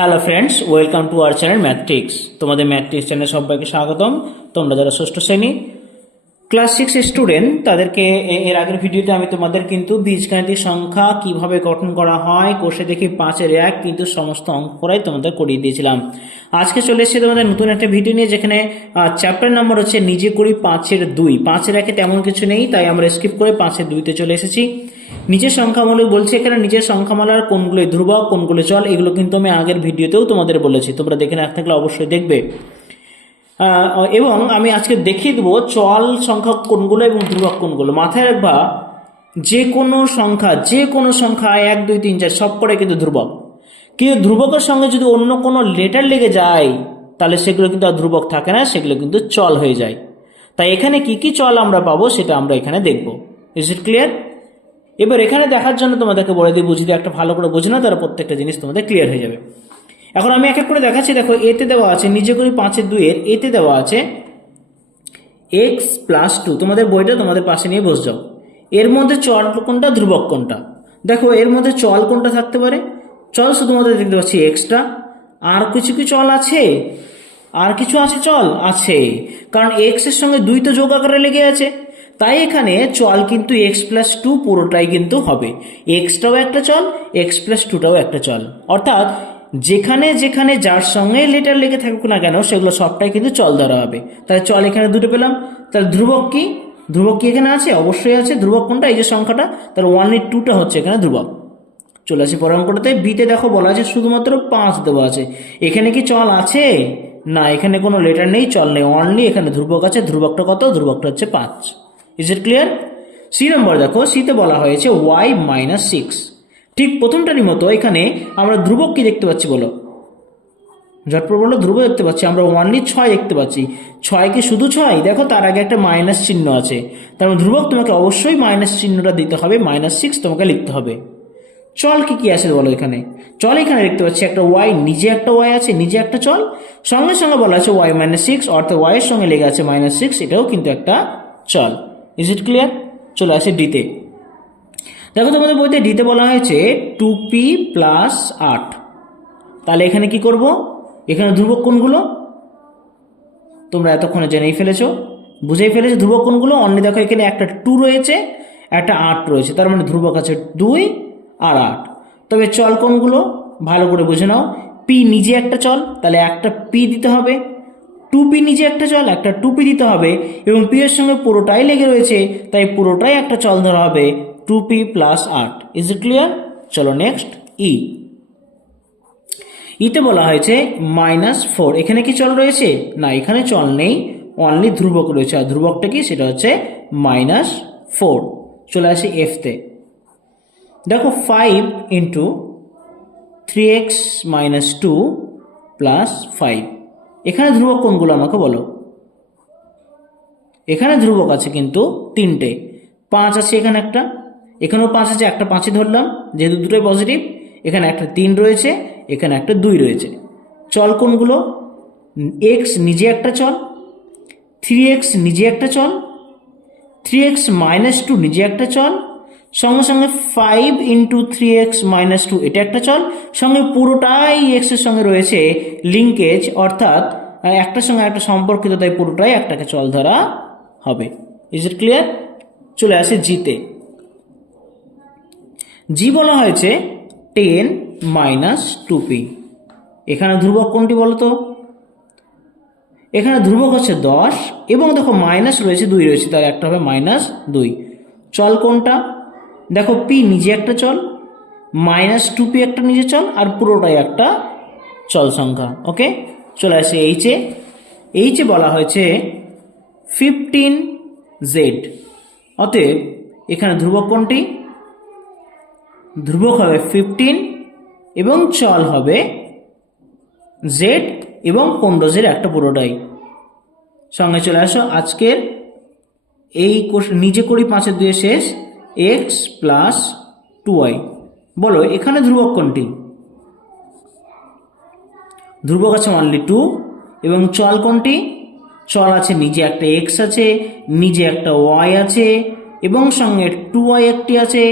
Hello friends, welcome to our channel Mathtrix. তোমাদের Mathtrix চ্যানেলে সবাইকে স্বাগতম। তোমরা যারা ষষ্ঠ শ্রেণী ক্লাস 6 স্টুডেন্ট তাদেরকে এর আগের ভিডিওতে আমি তোমাদের কিন্তু বীজগাণিতিক সংখ্যা কিভাবে গঠন করা হয় কোষে দেখি 5-এর 1 কিন্তু সমস্ত অঙ্ক করাই তোমাদের করিয়ে দিয়েছিলাম। আজকে চলে এসেছি তোমাদের নতুন একটা ভিডিও নিয়ে, যেখানে চ্যাপ্টার নাম্বার হচ্ছে নিজে করি 5-এর 2। 5-এর 1 তেমন কিছু নেই, তাই আমরা স্কিপ করে 5-এর 2-তে চলে এসেছি। নিজের সংখ্যামূলক বলছে এখানে, নিজের সংখ্যামালার কোনগুলো ধ্রুবক কোনগুলো চল, এগুলো কিন্তু আমি আগের ভিডিওতেও তোমাদের বলেছি, তোমরা দেখে না থাকলে অবশ্যই দেখবে। এবং আমি আজকে দেখিয়ে দেবো চল সংখ্যা কোনগুলো এবং ধ্রুবক কোনগুলো। মাথায় রাখবা, যে কোনো সংখ্যা 1 2 3 4 সব করে কিন্তু ধ্রুবক, কিন্তু ধ্রুবকের সঙ্গে যদি অন্য কোনো লেটার লেগে যায় তাহলে সেগুলো কিন্তু আর ধ্রুবক থাকে না, সেগুলো কিন্তু চল হয়ে যায়। তাই এখানে কি কি চল আমরা পাবো সেটা আমরা এখানে দেখব। Is it clear? এবার এখানে দেখার জন্য তোমাদেরকে বলে দিই, বুঝিয়ে একটা ভালো করে বোঝে না, তারা প্রত্যেকটা জিনিস তোমাদের ক্লিয়ার হয়ে যাবে। এখন আমি এক এক করে দেখাচ্ছি। দেখো, এতে দেওয়া আছে নিজে করি 5-এর 2-এর এতে দেওয়া আছে x + 2। তোমাদের বইটা তোমাদের পাশে নিয়ে বসে যাও। এর মধ্যে চল কোনটা, ধ্রুবক কোনটা? দেখো, এর মধ্যে চল কোনটা থাকতে পারে? চল শুধুমাত্র দেখতে পাচ্ছি এক্সটা। আর কিছু কি চল আছে? আর কিছু আছে চল? আছে, কারণ এক্স এর সঙ্গে 2 তো যোগ আকারে লেগে আছে, তাই এখানে চল কিন্তু x + 2 পুরোটাই কিন্তু হবে। এক্সটাও একটা চল, x + 2টাও একটা চল। অর্থাৎ যেখানে যেখানে যার সঙ্গে লেটার লেগে থাকুক না কেন সেগুলো সবটাই কিন্তু চল ধরা হবে। তাহলে চল এখানে দুটো পেলাম। তাহলে ধ্রুবক কি? ধ্রুবক কি এখানে আছে? অবশ্যই আছে। ধ্রুবক কোনটা? এই যে সংখ্যাটা। তাহলে 1-2টা হচ্ছে এখানে ধ্রুবক। চলে আসি পরের অঙ্কটাতে। বিতে দেখো বলা আছে শুধুমাত্র 5 দেওয়া আছে। এখানে কি চল আছে? না, এখানে কোনো লেটার নেই, চল নেই, অনলি এখানে ধ্রুবক আছে। ধ্রুবকটা কত? ধ্রুবকটা হচ্ছে 5। Is it clear? সি নম্বর দেখো, সিতে বলা হয়েছে y - 6। ঠিক প্রথমটারই মতো এখানে আমরা ধ্রুবক কি দেখতে পাচ্ছি বলো? ঝটপট বলো, ধ্রুবক দেখতে পাচ্ছি আমরা অনলি 6 দেখতে পাচ্ছি। 6 কি শুধু 6? দেখো তার আগে একটা মাইনাস চিহ্ন আছে, তার মানে ধ্রুবক তোমাকে অবশ্যই মাইনাস চিহ্নটা দিতে হবে, -6 তোমাকে লিখতে হবে। চল কি কি আছে বলো এখানে? চল এখানে দেখতে পাচ্ছি একটা y, নিজে একটা y আছে, নিজে একটা চল, সঙ্গে সঙ্গে বলা আছে y - 6, অর্থাৎ y এর সঙ্গে লেগে আছে -6, এটাও কিন্তু একটা চল। Is it clear? চলে আসে ডিতে। দেখো তোমাদের বইতে ডিতে বলা হয়েছে 2p + 8। তাহলে এখানে কি করব? এখানে ধ্রুবক কোনগুলো তোমরা এতক্ষণে জেনেই ফেলেছো, বুঝেই ফেলেছো ধ্রুবক কোনগুলো। অন্য দেখো এখানে একটা 2 রয়েছে, একটা 8 রয়েছে, তার মানে ধ্রুবক আছে 2 আর 8। তবে চল কোনগুলো ভালো করে বুঝে নাও। পি নিজে একটা চল, তাহলে একটা পি দিতে হবে। 2p নিজে একটা চল, একটা 2p দিতে হবে, এবং পি এর সঙ্গে পুরোটাই লেগে রয়েছে, তাই পুরোটাই একটা চল ধরা হবে 2p + 8। Is it clear? চলো নেক্সট ই। ইতে বলা হয়েছে -4। এখানে কি চল রয়েছে? না, এখানে চল নেই, অনলি ধ্রুবক রয়েছে। আর ধ্রুবকটা কি? সেটা হচ্ছে -4। চলে আসি এফতে। দেখো 5 × 3x - 2 + 5। এখানে ধ্রুবক কোনগুলো আমাকে বলো? এখানে ধ্রুবক আছে কিন্তু 3টে। 5 আছে এখানে একটা, এখানেও 5 আছে, একটা 5ই ধরলাম যেহেতু দুটোই পজিটিভ। এখানে একটা 3 রয়েছে, এখানে একটা 2 রয়েছে। চল কোনগুলো? x নিজে একটা চল, 3x নিজে একটা চল, 3x - 2 নিজে একটা চল, সঙ্গে সঙ্গে 5 × 3x - 2 এটা একটা চল, সঙ্গে পুরোটাই x এর সঙ্গে রয়েছে লিঙ্কেজ, অর্থাৎ একটার সঙ্গে একটা সম্পর্কিত, তাই পুরোটাই একটাকে চল ধরা হবে। Is it clear? চলে আসে জিতে। জি বলা হয়েছে 10 - 2p। এখানে ধ্রুবক কোনটি বলতো? এখানে ধ্রুবক হচ্ছে 10, এবং দেখো মাইনাস রয়েছে, 2 রয়েছে, তার একটা হবে -2। চল কোনটা? দেখো পি নিজে একটা চল, -2p একটা নিজে চল, আর পুরোটাই একটা চল সংখ্যা। ওকে, চলে আসে এইচে। এইচে বলা হয়েছে 15z। অতএব এখানে ধ্রুবক কোনটি? ধ্রুবক হবে 15 এবং চল হবে z, এবং 15z একটা পুরোটাই। সঙ্গে চলে আসো আজকের এই নিজে করি 5-এর 2 শেষ, x + 2y। বলো এখানে ধ্রুবক কোনটি? ধ্রুবক আছে অনলি 2, এবং চল কোনটি? চল আছে নিজে একটা x আছে, নিজে একটা y আছে, এবং সঙ্গে 2y একটি আছে,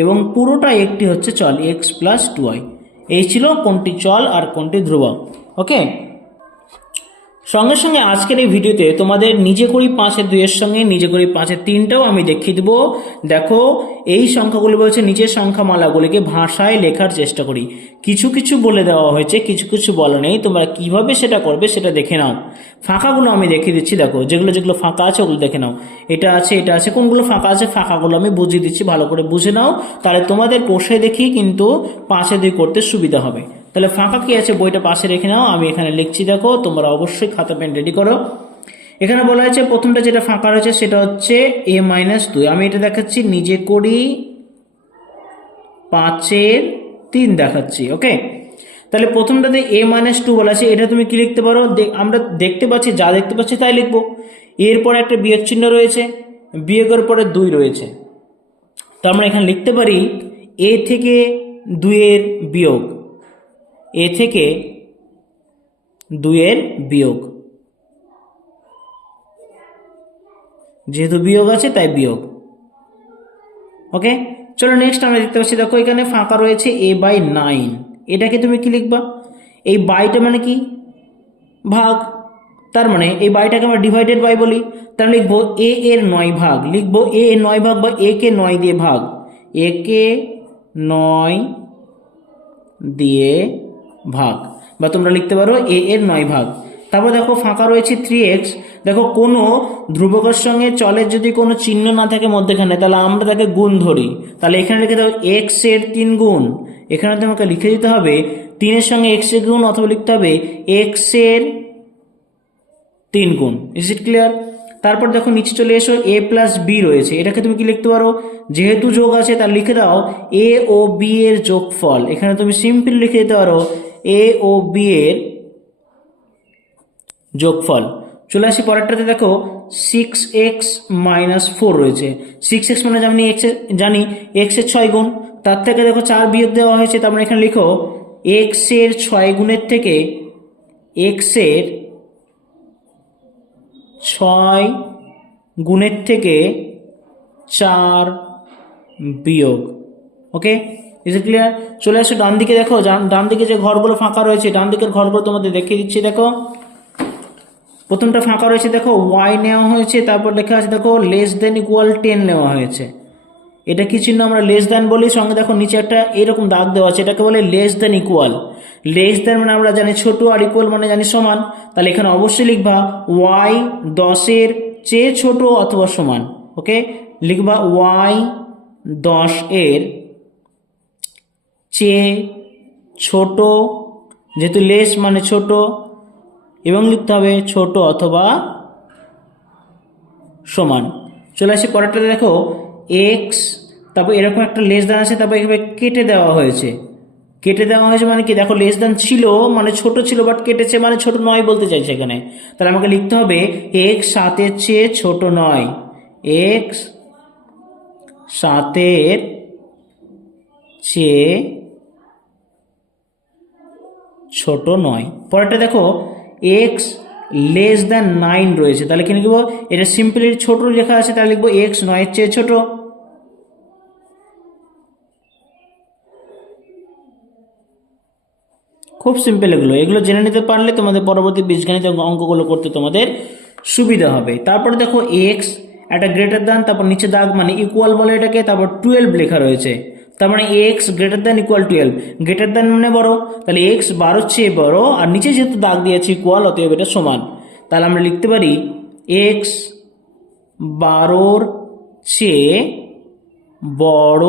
এবং পুরোটা একটি হচ্ছে চল x + 2y। এই ছিল কোনটি চল আর কোনটি ধ্রুবক। ওকে, সঙ্গে সঙ্গে আজকের এই ভিডিওতে তোমাদের নিজে করি 5-2 সঙ্গে নিজে করি 5-3টাও আমি দেখিয়ে দেবো। দেখো এই সংখ্যাগুলি বলছে নিচের সংখ্যামালাগুলিকে ভাষায় লেখার চেষ্টা করি। কিছু কিছু বলে দেওয়া হয়েছে, কিছু কিছু বলা নেই, তোমরা কিভাবে সেটা করবে সেটা দেখে নাও। ফাঁকাগুলো আমি দেখিয়ে দিচ্ছি, দেখো যেগুলো যেগুলো ফাঁকা আছে ওগুলো দেখে নাও। এটা আছে, এটা আছে, কোনগুলো ফাঁকা আছে ফাঁকাগুলো আমি বুঝিয়ে দিচ্ছি, ভালো করে বুঝে নাও, তাহলে তোমাদের কোষে দেখি কিন্তু 5-2 করতে সুবিধা হবে। তাহলে ফাঁকা কি আছে বইটা পাশে রেখে নাও, আমি এখানে লিখছি, দেখো তোমরা অবশ্যই খাতা পেন রেডি করো। এখানে বলা হয়েছে প্রথমটা যেটা ফাঁকা রয়েছে সেটা হচ্ছে a-2। আমি এটা দেখাচ্ছি নিজে করি 5-3 দেখাচ্ছি। ওকে, তাহলে প্রথমটাতে a-2 বলা আছে, এটা তুমি কি লিখতে পারো, আমরা দেখতে পাচ্ছি, যা দেখতে পাচ্ছি তাই লিখবো। এরপর একটা বিয়োগ চিহ্ন রয়েছে, বিয়োগের পরে 2 রয়েছে, তো আমরা এখানে লিখতে পারি a থেকে 2 এর বিয়োগ, এ থেকে 2 এর বিয়োগ, যেহেতু বিয়োগ আছে তাই বিয়োগ। ওকে, চলো নেক্সট আমরা দেখতে পাচ্ছি, দেখো এখানে ফাঁকা রয়েছে a/9। এটাকে তুমি কি লিখবা, এই বাইটা মানে কি ভাগ, তার মানে এই বাইটাকে আমরা ডিভাইডেড বাই বলি, তাহলে লিখবো a এর 9 ভাগ, লিখবো a এর 9 ভাগ বা a কে 9 দিয়ে ভাগ, a কে 9 দিয়ে ভাগ, বা তোমরা লিখতে পারো a এর 9 ভাগ। তারপর দেখো ফাঁকা রয়েছে 3x। দেখো কোনো ধ্রুবকের সঙ্গে চলের যদি কোনো চিহ্ন না থাকে মধ্যখানে, তাহলে আমরা তাকে গুণ ধরি, তাহলে এখানে লিখে দাও x এর 3 গুণ, এখানে তোমাকে লিখে দিতে হবে 3 এর সঙ্গে x এর গুণ, অথবা লিখতে হবে x এর 3 গুণ। Is it clear? তারপর দেখো নিচে চলে এসো, a প্লাস বি রয়েছে, এটাকে তুমি কি লিখতে পারো, যেহেতু যোগ আছে তার লিখে দাও a ও b এর যোগফল। এখানে তুমি সিম্পল লিখে দিতে পারো a ও b এর যোগফল। চলে আসি পরেরটাতে, দেখো 6x - 4 রয়েছে। 6x মানে জানি x এর 6 গুণ, তার থেকে দেখো 4 বিয়োগ দেওয়া হয়েছে, তার মানে এখানে লিখো x এর 6 গুণের থেকে x এর 6 গুণের থেকে 4 বিয়োগ। ওকে, ইজ ইট ক্লিয়ার? চলে আসো ডান দিকে, দেখো ডান দিকে যে ঘরগুলো ফাঁকা রয়েছে, ডান দিকের ঘরগুলো তোমাদের দেখিয়ে দিচ্ছি। দেখো প্রথমটা ফাঁকা রয়েছে, দেখো y নেওয়া হয়েছে, তারপর লেখা আছে দেখো <=10 নেওয়া হয়েছে। এটা কি চিহ্ন, আমরা লেস দ্যান বলি, সঙ্গে দেখো নিচে একটা এরকম দাগ দেওয়া আছে, এটাকে বলে less than equal. Less than মানে আমরা জানি ছোট, আর ইকুয়াল মানে জানি সমান, তাহলে এখানে অবশ্যই লিখবা y 10 এর চেয়ে ছোট অথবা সমান। ওকে, লিখবা y 10 এর চেয়ে ছোট, যেহেতু লেস মানে ছোট, এবং লিখতে হবে ছোট অথবা সমান। চলে আসি পরেরটাতে, দেখো x, তারপর এরকম একটা লেস দ্যান আছে, তারপর এভাবে কেটে দেওয়া হয়েছে। কেটে দেওয়া হয়েছে মানে কি, দেখো লেস দ্যান ছিল মানে ছোট ছিল, বাট কেটেছে মানে ছোট নয় বলতে চাইছে এখানে, তাহলে আমাকে লিখতে হবে x 7 এর চেয়ে ছোট নয়, x 7 এর চেয়ে ছোট নয়। পরেরটা দেখো x <9 রয়েছে, তাহলে কি লিখবো, এটা সিম্পলি ছোট লেখা আছে, তাহলে লিখবো x 9 এর চেয়ে ছোট। খুব সিম্পল, এগুলো জেনে নিতে পারলে তোমাদের পরবর্তী বীজগণিত অঙ্কগুলো করতে তোমাদের সুবিধা হবে। তারপর দেখো x একটা গ্রেটার দ্যান, তারপর নিচে দাগ মানে ইকুয়াল বলে এটাকে, তারপর 12 লেখা রয়েছে, তার মানে x > 12, গ্রেটার দ্যান মানে বড়, তাহলে x 12 চেয়ে বড়, আর নিচে যেহেতু দাগ দিয়েছি ইকুয়াল, অতএব এটা সমান। তাহলে আমরা লিখতে পারি x 12 চেয়ে বড়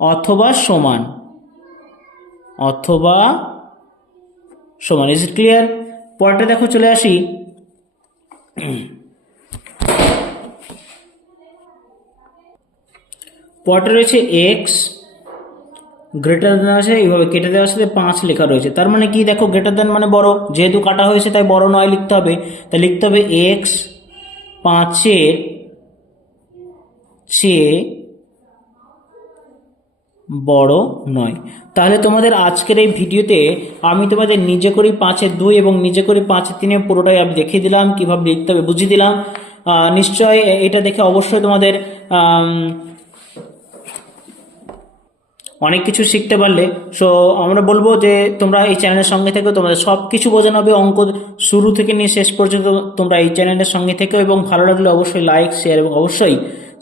অথবা সমান, ইজ ইট ক্লিয়ার? পরেরটা দেখো, চলে আসি পরেরটা রয়েছে x গ্রেটার দ্যান আছে, এইভাবে কেটে দেওয়ার সাথে 5 লেখা রয়েছে, তার মানে কি, দেখো গ্রেটার দ্যান মানে বড়, যেহেতু কাটা হয়েছে তাই বড় নয় লিখতে হবে, তাই লিখতে হবে x 5 এর চেয়ে বড় নয়। তাহলে তোমাদের আজকের এই ভিডিওতে আমি তোমাদের নিজে করি 5-2 এবং নিজে করি 5-3 পুরোটাই আমি দেখিয়ে দিলাম, কিভাবে লিখতে হবে বুঝিয়ে দিলাম। নিশ্চয় এটা দেখে অবশ্যই তোমাদের অনেক কিছু শিখতে পারলে। সো আমরা বলবো যে তোমরা এই চ্যানেলের সঙ্গে থেকেও তোমাদের সব কিছু বোঝানো হবে, অঙ্ক শুরু থেকে নিয়ে শেষ পর্যন্ত তোমরা এই চ্যানেলের সঙ্গে থেকেও, এবং ভালো লাগলে অবশ্যই লাইক শেয়ার এবং অবশ্যই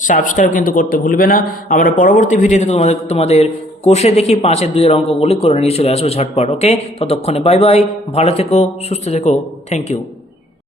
সাবস্ক্রাইব কিন্তু করতে ভুলবে না। আমরা পরবর্তী ভিডিওতে তোমাদের কোষে দেখি 5-এর 2 অঙ্কগুলি করে নিয়ে চলে আসবো ঝটপট। ওকে, ততক্ষণে বাই বাই, ভালো থেকো, সুস্থ থেকো, থ্যাংক ইউ।